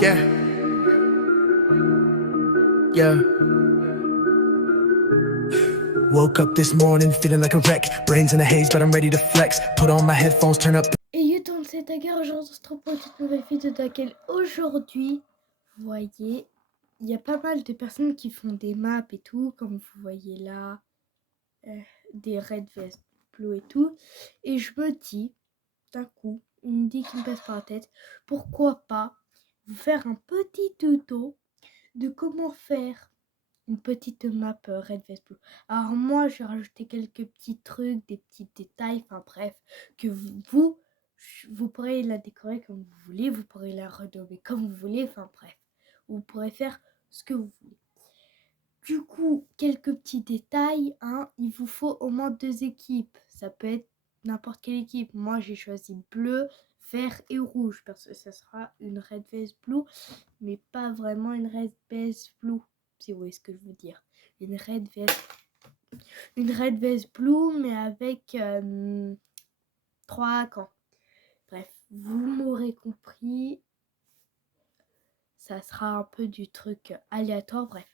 Yeah, yeah. Woke up this morning feeling like a wreck. Brains in a haze, but I'm ready to flex. Put on my headphones, turn up. Et YouTube, c'est Tagar, aujourd'hui on se retrouve pour une toute nouvelle vidéo dans laquelle aujourd'hui, vous voyez, il y a pas mal de personnes qui font des maps et tout, comme vous voyez là, des Red Vest Blue et tout. Et je me dis, d'un coup, une idée qui me passe par la tête, pourquoi pas vous faire un petit tuto de comment faire une petite map Red Vest Blue. Alors moi, j'ai rajouté quelques petits trucs, des petits détails, enfin bref, que vous pourrez la décorer comme vous voulez, vous pourrez la redommer comme vous voulez, enfin bref, vous pourrez faire ce que vous voulez. Du coup, quelques petits détails, hein, il vous faut au moins 2 équipes, ça peut être n'importe quelle équipe. Moi, j'ai choisi bleu, vert et rouge, parce que ça sera une Red Vest Blue, mais pas vraiment une Red Vest Blue, si vous voyez ce que je veux dire. Une Red Vest Blue, mais avec 3 camps. Bref, vous m'aurez compris. Ça sera un peu du truc aléatoire. Bref,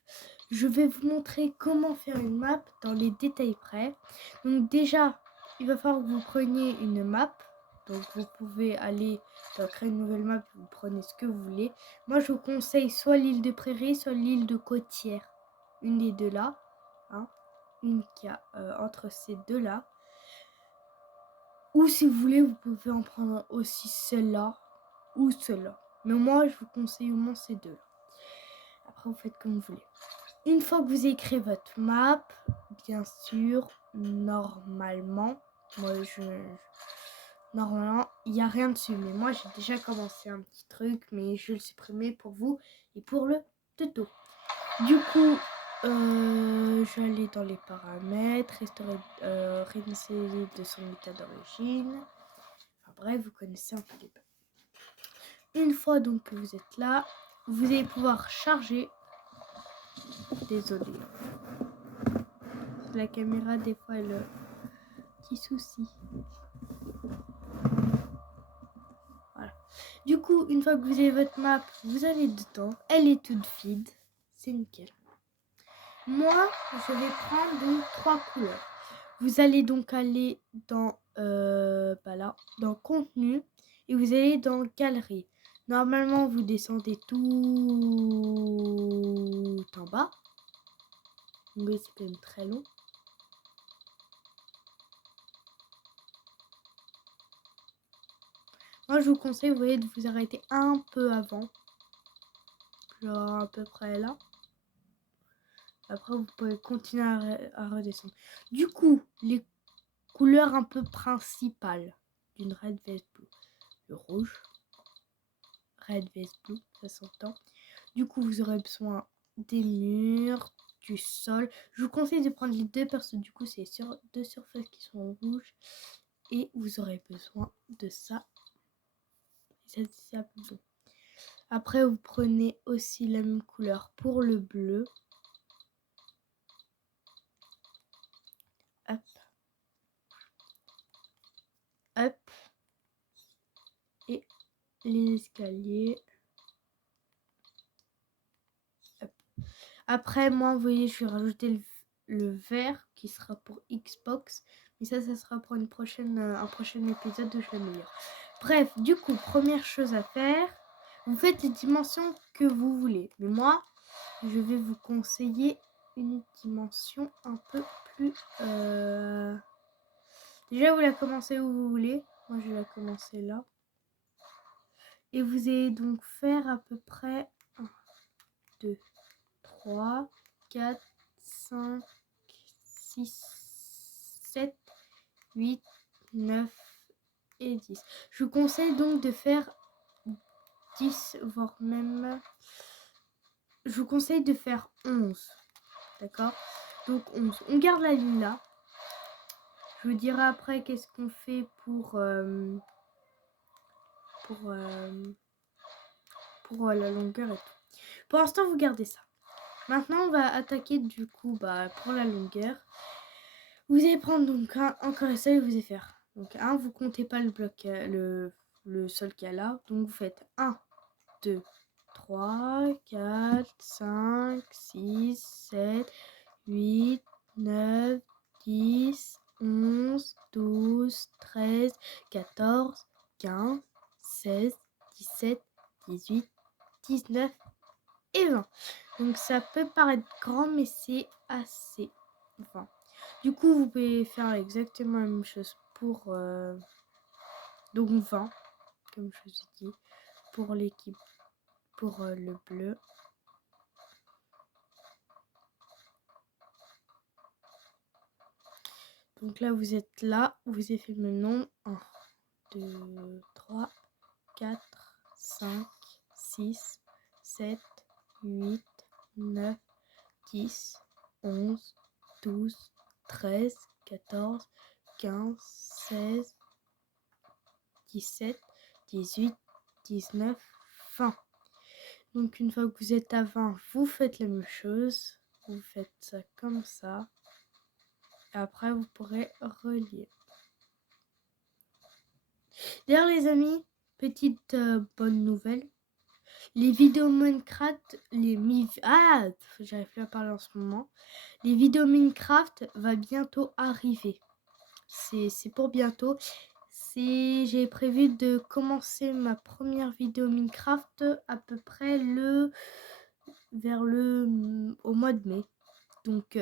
je vais vous montrer comment faire une map dans les détails près. Donc déjà, il va falloir que vous preniez une map. Donc vous pouvez aller créer une nouvelle map, vous prenez ce que vous voulez. Moi je vous conseille soit l'île de Prairie, soit l'île de Côtière. Une des deux là. Hein, une qui a entre ces deux là. Ou si vous voulez, vous pouvez en prendre aussi celle-là ou celle-là. Mais moi je vous conseille au moins ces deux là. Après vous faites comme vous voulez. Une fois que vous avez créé votre map, bien sûr, normalement, normalement, il n'y a rien dessus. Mais moi, j'ai déjà commencé un petit truc, mais je vais le supprimer pour vous et pour le tuto. Du coup, je vais aller dans les paramètres, restaurer, réinsérer de son état d'origine. Enfin, bref, vous connaissez un peu les bases. Une fois donc que vous êtes là, vous allez pouvoir charger. Désolée. La caméra, des fois, elle a petit souci. Voilà. Du coup, une fois que vous avez votre map, vous allez dedans. Elle est toute vide. C'est nickel. Moi, je vais prendre donc 3 couleurs. Vous allez donc aller dans là, dans contenu et vous allez dans galerie. Normalement, vous descendez tout en bas. Mais c'est quand même très long. Moi, je vous conseille, vous voyez, de vous arrêter un peu avant. Genre à peu près là. Après, vous pouvez continuer à redescendre. Du coup, les couleurs un peu principales d'une Red Vest Blue. Le rouge. Red Vest Blue, ça s'entend. Du coup, vous aurez besoin des murs, du sol. Je vous conseille de prendre les deux parce que du coup, c'est deux surfaces qui sont rouges. Et vous aurez besoin de ça. Et ça, c'est un peu bon. Après, vous prenez aussi la même couleur pour le bleu. Hop. Hop. Et les escaliers. Hop. Après, moi, vous voyez, je vais rajouter le vert qui sera pour Xbox. Mais ça sera pour un prochain épisode où je l'améliore. Bref, du coup, première chose à faire, vous faites les dimensions que vous voulez. Mais moi, je vais vous conseiller une dimension un peu plus... Déjà, vous la commencez où vous voulez. Moi, je vais la commencer là. Et vous allez donc faire à peu près 1, 2, 3, 4, 5, 6, 7, 8, 9 et 10. Je vous conseille donc de faire 10, voire même... Je vous conseille de faire 11. D'accord? Donc 11. On garde la ligne là. Je vous dirai après qu'est-ce qu'on fait pour la longueur et tout. Pour l'instant, vous gardez ça. Maintenant, on va attaquer du coup pour la longueur. Vous allez prendre donc encore un seul et vous allez faire. Donc vous comptez pas le bloc, le sol qu'il y a là. Donc vous faites 1, 2, 3, 4, 5, 6, 7, 8, 9, 10, 11, 12, 13, 14, 15, 16, 17, 18, 19 et 20. Donc ça peut paraître grand, mais c'est assez. Enfin, du coup, vous pouvez faire exactement la même chose pour donc 20, comme je vous ai dit, pour l'équipe, pour le bleu. Donc là, vous êtes là, vous avez fait le nom 1, 2, 3, 4, 5, 6, 7, 8, 9, 10, 11, 12, 13, 14, 15, 16, 17, 18, 19, 20. Donc une fois que vous êtes à 20, vous faites la même chose. Vous faites ça comme ça. Et après, vous pourrez relier. D'ailleurs, les amis, petite bonne nouvelle. Les vidéos Minecraft, j'arrive plus à parler en ce moment. Les vidéos Minecraft va bientôt arriver. C'est pour bientôt. J'ai prévu de commencer ma première vidéo Minecraft à peu près au mois de mai. Donc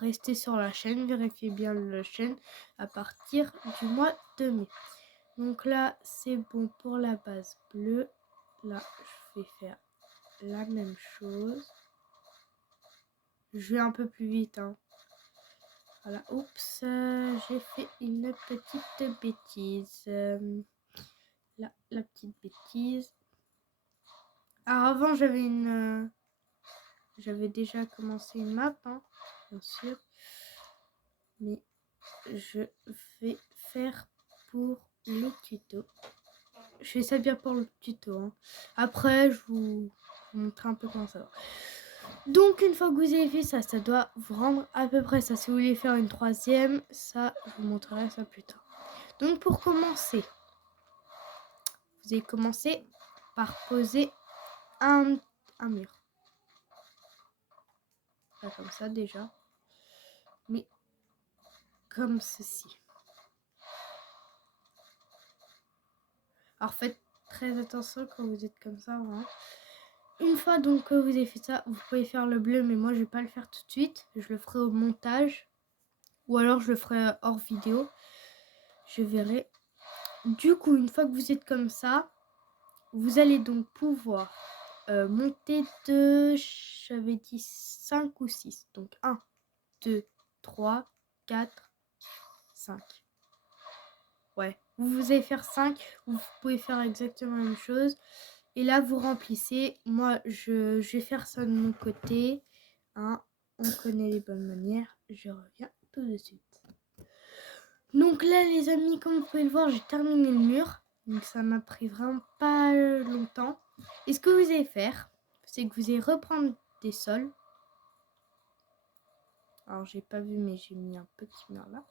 restez sur la chaîne, vérifiez bien la chaîne à partir du mois de mai. Donc là, c'est bon pour la base bleue. Là, je vais faire la même chose. Je vais un peu plus vite, hein. Voilà, oups, j'ai fait une petite bêtise. Là, la petite bêtise. Alors avant, j'avais déjà commencé une map, hein, bien sûr. Mais je vais faire pour le tuto. Je fais ça bien pour le tuto, hein. Après, je vous montrer un peu comment ça va. Donc une fois que vous avez fait ça, ça doit vous rendre à peu près ça. Si vous voulez faire une troisième, ça, je vous montrerai ça plus tard. Donc pour commencer, vous allez commencer par poser un mur. Pas comme ça déjà, mais comme ceci. Alors faites très attention quand vous êtes comme ça, hein. Une fois donc que vous avez fait ça, vous pouvez faire le bleu, mais moi je vais pas le faire tout de suite. Je le ferai au montage. Ou alors je le ferai hors vidéo. Je verrai. Du coup, une fois que vous êtes comme ça, vous allez donc pouvoir monter j'avais dit 5 ou 6. Donc 1, 2, 3, 4, 5. Ouais, vous allez faire 5. Vous pouvez faire exactement la même chose. Et là, vous remplissez. Moi, je vais faire ça de mon côté. Hein, on connaît les bonnes manières. Je reviens tout de suite. Donc là, les amis, comme vous pouvez le voir, j'ai terminé le mur. Donc ça m'a pris vraiment pas longtemps. Et ce que vous allez faire, c'est que vous allez reprendre des sols. Alors, j'ai pas vu, mais j'ai mis un petit mur là.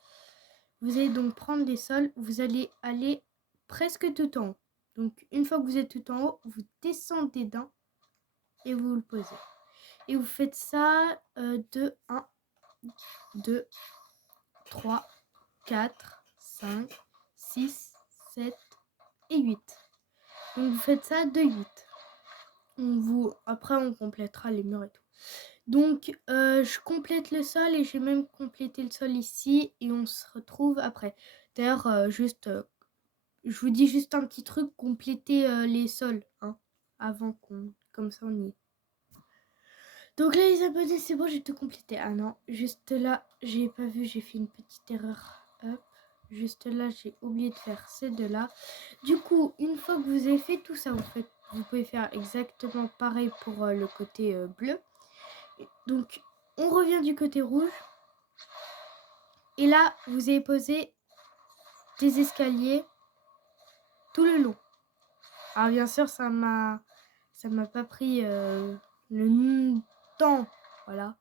Vous allez donc prendre des sols. Vous allez aller presque tout en haut. Donc, une fois que vous êtes tout en haut, vous descendez d'un et vous le posez. Et vous faites ça de 1, 2, 3, 4, 5, 6, 7 et 8. Donc vous faites ça de 8. Après on complétera les murs et tout. Donc je complète le sol et j'ai même complété le sol ici et on se retrouve après. D'ailleurs je vous dis juste un petit truc, compléter les sols, hein, avant comme ça on y est. Donc là les abonnés, c'est bon, j'ai tout complété. Ah non, juste là, j'ai pas vu, j'ai fait une petite erreur. Hop, juste là, j'ai oublié de faire ces deux-là. Du coup, une fois que vous avez fait tout ça, vous pouvez faire exactement pareil pour le côté bleu. Donc, on revient du côté rouge. Et là, vous avez posé des escaliers tout le long. Alors bien sûr, ça m'a pas pris le temps, voilà,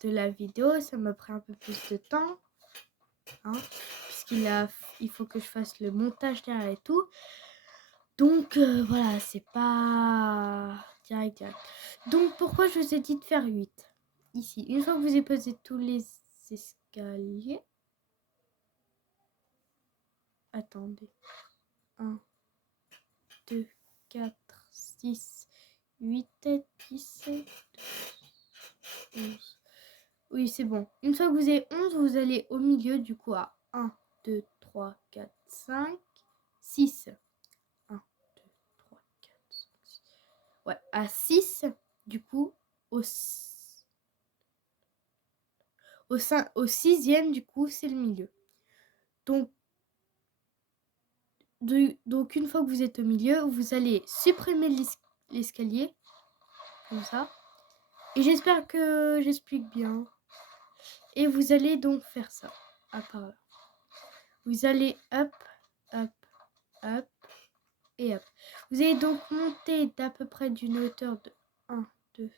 de la vidéo. Ça m'a pris un peu plus de temps, hein, puisqu'il faut que je fasse le montage derrière et tout. Donc voilà, c'est pas direct. Donc pourquoi je vous ai dit de faire 8? Ici, une fois que vous avez posé tous les escaliers. Attendez. 1, 2, 4, 6, 8, 17, 11. Oui, c'est bon. Une fois que vous avez 11, vous allez au milieu du coup à 1, 2, 3, 4, 5, 6. 1, 2, 3, 4, 5, 6. Ouais, à 6, du coup, au 6e, du coup, c'est le milieu. Donc, une fois que vous êtes au milieu, vous allez supprimer l'escalier, comme ça. Et j'espère que j'explique bien. Et vous allez donc faire ça, à part là. Vous allez up, up, up et up. Vous allez donc monter d'à peu près d'une hauteur de 1, 2,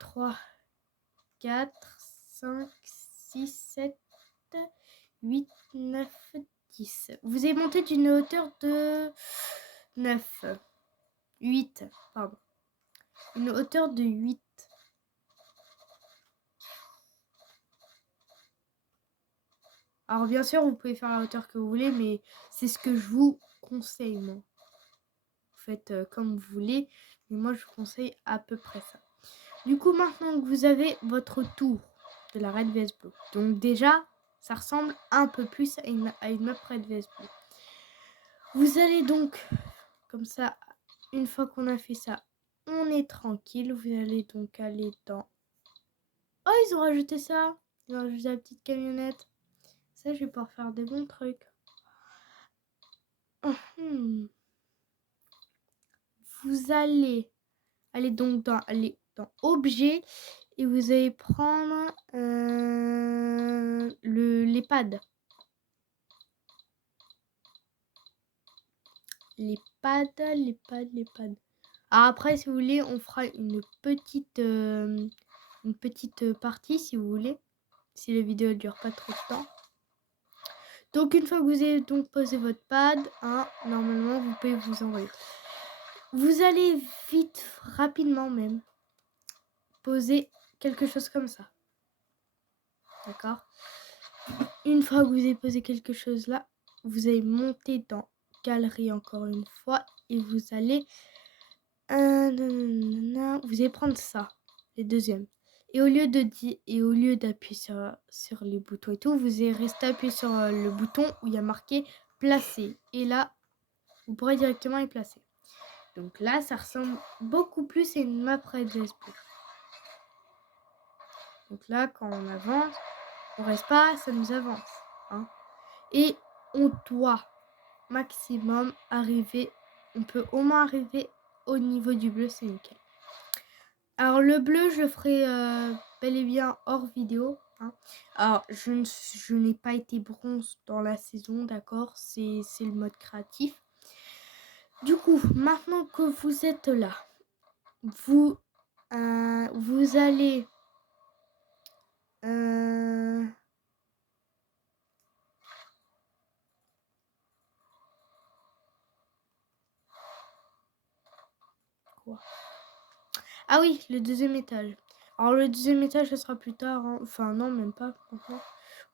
3, 4, 5, 6, 7, 8, 9, 10. Vous allez monter d'une hauteur de 9, 8, pardon. Une hauteur de 8. Alors bien sûr, vous pouvez faire la hauteur que vous voulez, mais c'est ce que je vous conseille, moi. Vous faites comme vous voulez, mais moi je vous conseille à peu près ça. Du coup, maintenant que vous avez votre tour de la Red vs Blue, donc déjà, ça ressemble un peu plus à une map Red vs Blue. Vous allez donc, comme ça, une fois qu'on a fait ça, on est tranquille. Vous allez donc aller dans... Oh, ils ont rajouté ça. Ils ont rajouté la petite camionnette. Ça, je vais pouvoir faire des bons trucs. Vous allez aller donc dans objet et vous allez prendre les pads. Les pads. Alors après, si vous voulez, on fera une petite partie, si vous voulez, si la vidéo ne dure pas trop de temps. Donc une fois que vous avez donc posé votre pad, normalement vous pouvez vous envoyer. Vous allez vite, rapidement même, poser quelque chose comme ça. D'accord? Une fois que vous avez posé quelque chose là, vous allez monter dans galerie encore une fois et vous allez prendre ça, les deuxièmes. Et au lieu d'appuyer sur les boutons et tout, vous allez rester appuyé sur le bouton où il y a marqué placer. Et là, vous pourrez directement y placer. Donc là, ça ressemble beaucoup plus à une map Red vs Blue. Donc là, quand on avance, on reste pas, ça nous avance. Et on doit maximum arriver, on peut au moins arriver au niveau du bleu, c'est nickel. Alors le bleu, je ferai bel et bien hors vidéo. Alors je n'ai pas été bronze dans la saison, d'accord, c'est le mode créatif. Du coup, maintenant que vous êtes là, vous allez quoi? Ah oui, le deuxième étage. Alors le deuxième étage, ce sera plus tard. Enfin non, même pas. On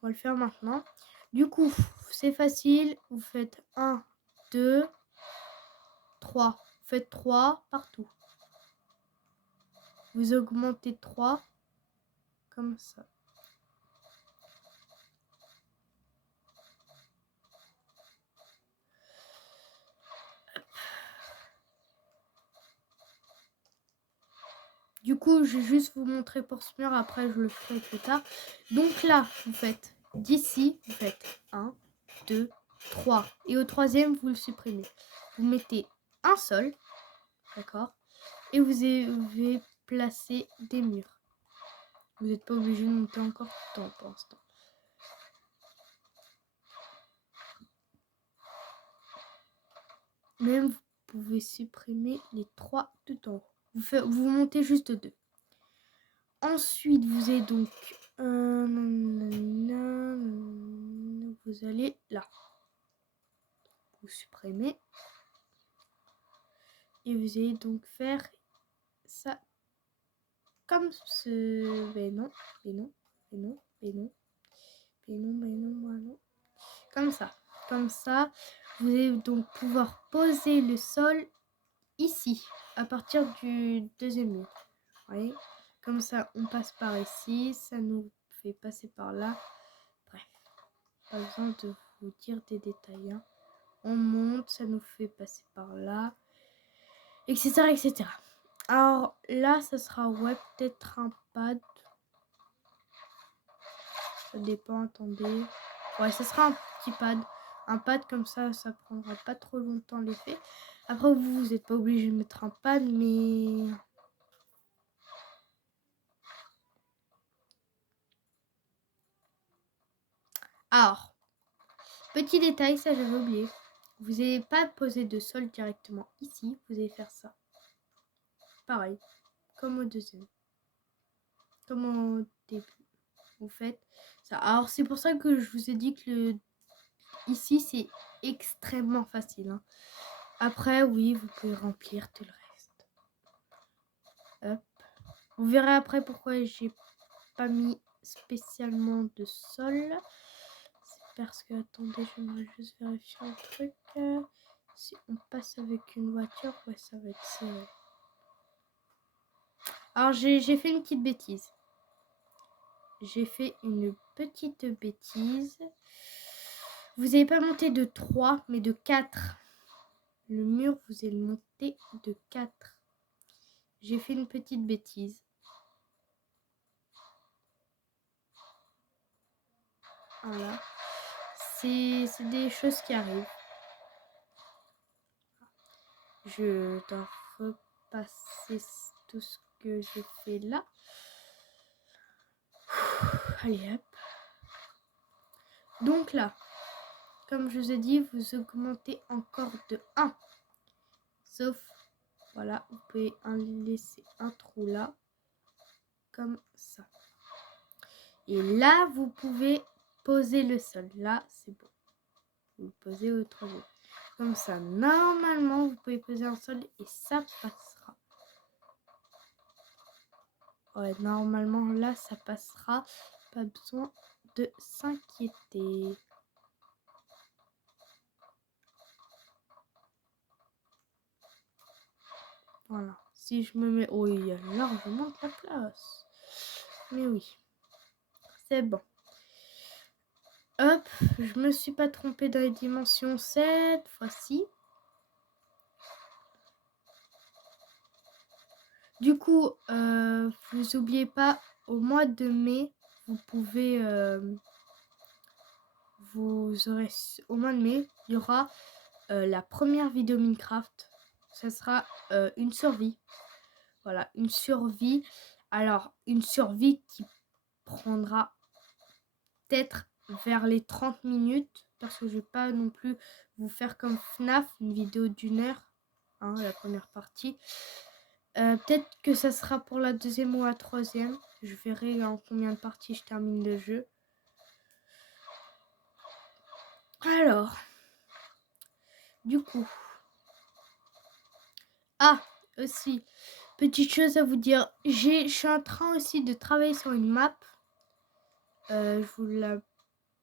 va le faire maintenant. Du coup, c'est facile. Vous faites 1, 2, 3. Vous faites 3 partout. Vous augmentez 3 comme ça. Du coup, je vais juste vous montrer pour ce mur. Après, je le ferai plus tard. Donc là, vous faites d'ici, vous faites 1, 2, 3. Et au troisième, vous le supprimez. Vous mettez un sol. D'accord? Et vous avez placé des murs. Vous n'êtes pas obligé de monter encore tout le temps pour l'instant. Même vous pouvez supprimer les 3 tout en haut. Vous montez juste 2. Ensuite, vous avez donc... vous allez là. Vous supprimez. Et vous allez donc faire ça comme ce... Ben non, ben non, ben non, ben non, ben non, ben non, ben non. Comme ça. Comme ça, vous allez donc pouvoir poser le sol ici, à partir du deuxième mur. Vous voyez? Comme ça, on passe par ici, ça nous fait passer par là. Bref, pas besoin de vous dire des détails. Hein. On monte, ça nous fait passer par là, etc., etc. Alors là, ça sera, ouais, peut-être un pad. Ça dépend, attendez. Ouais, ça sera un petit pad. Un pad comme ça prendra pas trop longtemps l'effet. Après, vous n'êtes pas obligé de mettre un pad, mais... Alors, petit détail, ça j'avais oublié. Vous n'allez pas poser de sol directement ici. Vous allez faire ça. Pareil, comme au deuxième. Comme au début. Vous faites ça. Alors, c'est pour ça que je vous ai dit que ici, c'est extrêmement facile. Hein. Après, oui, vous pouvez remplir tout le reste. Hop. Vous verrez après pourquoi j'ai pas mis spécialement de sol. C'est parce que, attendez, j'aimerais juste vérifier un truc. Si on passe avec une voiture, ouais, ça va être serré. Alors, j'ai fait une petite bêtise. J'ai fait une petite bêtise. Vous n'allez pas monter de 3, mais de 4. Le mur, vous allez le monter de 4. J'ai fait une petite bêtise. Voilà. C'est des choses qui arrivent. Je dois repasser tout ce que j'ai fait là. Allez, hop. Donc là, comme je vous ai dit, vous augmentez encore de 1. Sauf, voilà, vous pouvez laisser un trou là. Comme ça. Et là, vous pouvez poser le sol. Là, c'est bon. Vous posez au troisième. Comme ça, normalement, vous pouvez poser un sol et ça passera. Ouais, normalement, là, ça passera. Pas besoin de s'inquiéter. Voilà. Si je me mets... Oh, il y a largement de la place. Mais oui. C'est bon. Hop, je me suis pas trompée dans les dimensions cette fois-ci. Du coup, vous n'oubliez pas, au mois de mai, vous pouvez... vous aurez... Au mois de mai, il y aura la première vidéo Minecraft. Ça sera une survie. Voilà, une survie. Alors, une survie qui prendra peut-être vers les 30 minutes. Parce que je vais pas non plus vous faire comme FNAF, une vidéo d'1 heure. Hein, la première partie. Peut-être que ça sera pour la deuxième ou la troisième. Je verrai en combien de parties je termine le jeu. Alors, du coup. Ah, aussi, petite chose à vous dire. Je suis en train aussi de travailler sur une map. Je vous la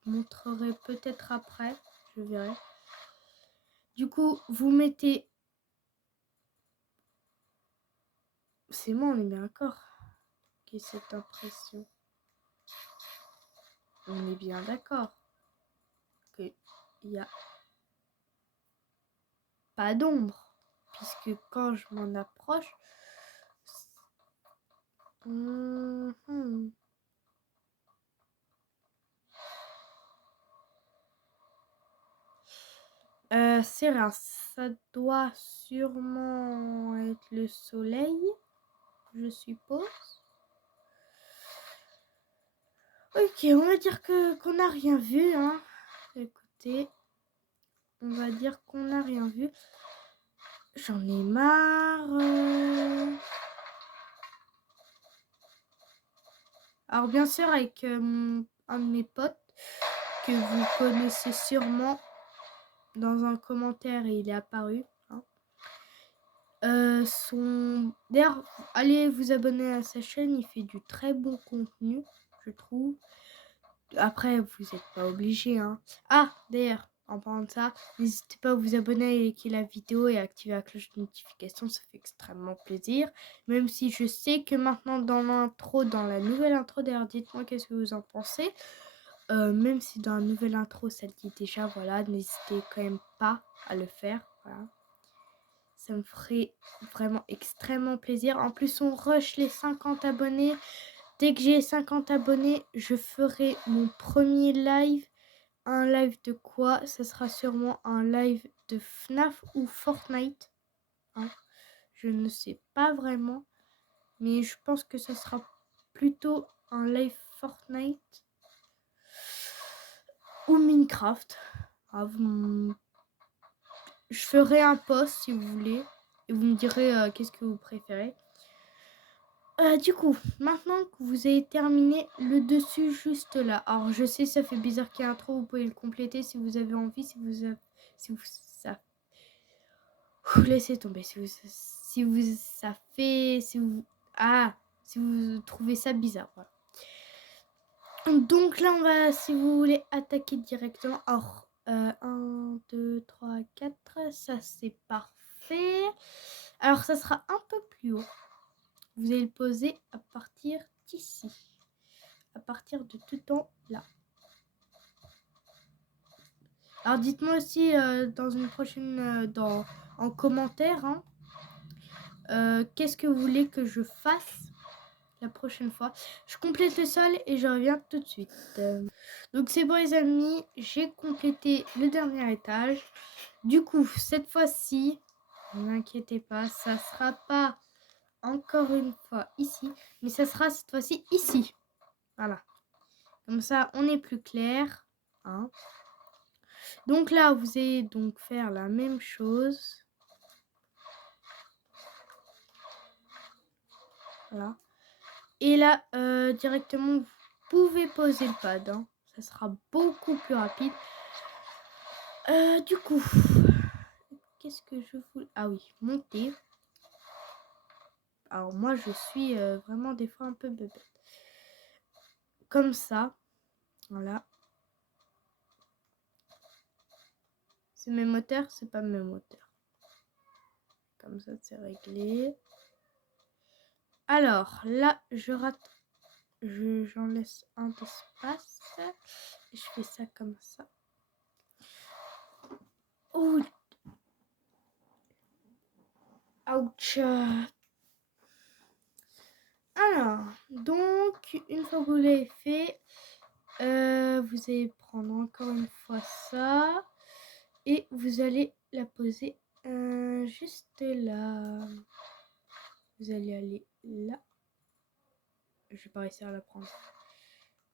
montrerai peut-être après. Je verrai. Du coup, vous mettez... C'est moi, on est bien d'accord. Qu'est cette impression? On est bien d'accord qu'il n'y a pas d'ombre. Puisque quand je m'en approche... C'est rien. Ça doit sûrement être le soleil, je suppose. Ok, on va dire qu'on n'a rien vu. Hein. Écoutez, on va dire qu'on n'a rien vu. J'en ai marre. Alors bien sûr avec un de mes potes que vous connaissez sûrement dans un commentaire et il est apparu. Hein. D'ailleurs, allez vous abonner à sa chaîne, il fait du très bon contenu, je trouve. Après, vous n'êtes pas obligé, hein. Ah, d'ailleurs, en parlant de ça, n'hésitez pas à vous abonner, à liker la vidéo et à activer la cloche de notification, ça fait extrêmement plaisir. Même si je sais que maintenant dans l'intro, dans la nouvelle intro, d'ailleurs, dites-moi qu'est-ce que vous en pensez. Même si dans la nouvelle intro, ça le dit déjà, voilà, n'hésitez quand même pas à le faire, voilà. Ça me ferait vraiment extrêmement plaisir. En plus, on rush les 50 abonnés. Dès que j'ai 50 abonnés, je ferai mon premier live. Un live de quoi? Ça sera sûrement un live de FNAF ou Fortnite, hein. Je ne sais pas vraiment. Mais je pense que ça sera plutôt un live Fortnite ou Minecraft. Ah, je ferai un post si vous voulez. Et vous me direz qu'est-ce que vous préférez. Du coup, maintenant que vous avez terminé le dessus juste là. Alors, je sais, ça fait bizarre qu'il y ait un intro. Vous pouvez le compléter si vous avez envie. Si vous ça... laissez tomber. Si vous trouvez ça bizarre. Voilà. Donc là, on va, si vous voulez, attaquer directement. Alors, 1, 2, 3, 4. Ça, c'est parfait. Alors, ça sera un peu plus haut. Vous allez le poser à partir d'ici. À partir de tout en là. Alors, dites-moi aussi dans une prochaine... en commentaire, hein, qu'est-ce que vous voulez que je fasse la prochaine fois. Je complète le sol et je reviens tout de suite. Donc c'est bon les amis, j'ai complété le dernier étage. Du coup, cette fois-ci, ne m'inquiétez pas, ça sera pas encore une fois ici, mais ça sera cette fois-ci ici. Voilà. Comme ça, on est plus clair, hein. Donc là, vous allez donc faire la même chose. Voilà. Et là, directement, vous pouvez poser le pad, hein. Ça sera beaucoup plus rapide. Du coup, qu'est-ce que je voulais... Ah oui, monter. Alors moi, je suis vraiment des fois un peu bébête. Comme ça. Voilà. C'est mes moteurs, c'est pas mes moteurs. Comme ça, c'est réglé. Alors, là, je rate... J'en laisse un d'espace. Et je fais ça comme ça. Ouh. Ouch. Alors, donc, une fois que vous l'avez fait, vous allez prendre encore une fois ça. Et vous allez la poser juste là. Vous allez aller là. Je vais pas réussir à la prendre.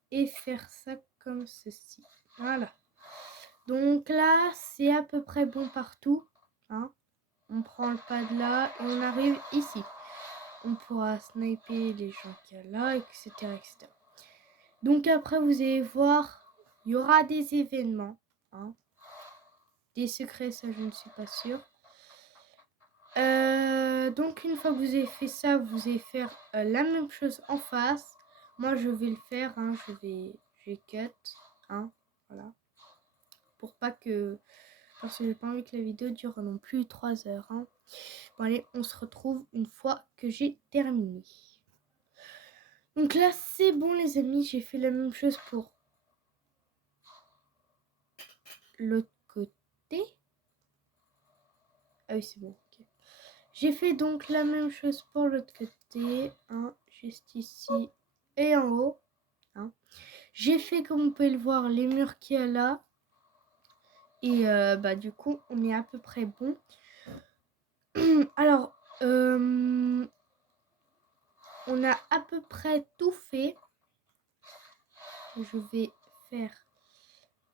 Et faire ça comme ceci. Voilà. Donc là, c'est à peu près bon partout, hein. On prend le pad là et on arrive ici. On pourra sniper les gens qu'il y a là, etc., etc. Donc après, vous allez voir, il y aura des événements, hein. Des secrets, ça je ne suis pas sûre. Donc une fois que vous avez fait ça, vous allez faire la même chose en face. Moi je vais le faire, hein, je vais cut, hein, voilà. Pour pas que... Parce que j'ai pas envie que la vidéo dure non plus 3 heures, hein. Bon allez, on se retrouve une fois que j'ai terminé. Donc là c'est bon les amis, j'ai fait la même chose pour l'autre côté. Ah oui c'est bon, ok. J'ai fait donc la même chose pour l'autre côté, hein, juste ici et en haut, hein. J'ai fait, comme vous pouvez le voir, les murs qu'il y a là. Et bah du coup, on est à peu près bon. Alors, on a à peu près tout fait. Je vais faire...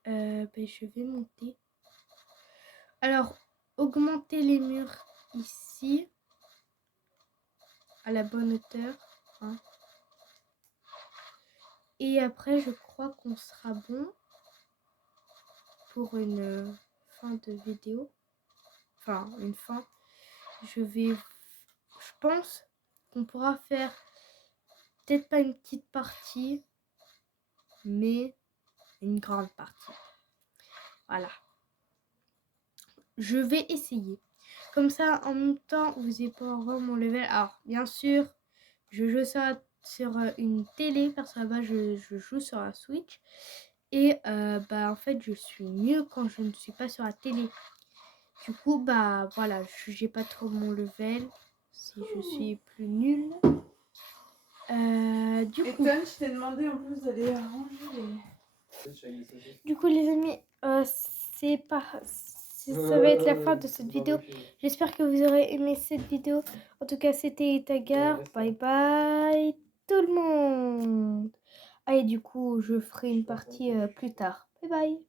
je vais monter. Alors, augmenter les murs ici. À la bonne hauteur, hein. Et après, je crois qu'on sera bon pour une fin de vidéo. Enfin, une fin. je pense qu'on pourra faire peut-être pas une petite partie, mais une grande partie. Voilà. Je vais essayer. Comme ça, en même temps, vous allez pouvoir voir mon level. Alors, bien sûr, je joue ça sur une télé parce que là-bas, je joue sur la Switch. Et en fait, je suis mieux quand je ne suis pas sur la télé. Du coup, voilà, je jugez pas trop mon level si je suis plus nulle. Du coup, je t'ai demandé en plus d'aller arranger les... Du coup, les amis, ça va être la fin de cette vidéo. J'espère que vous aurez aimé cette vidéo. En tout cas, c'était Itagar. Bye bye tout le monde. Ah, et du coup, je ferai une partie plus tard. Bye bye.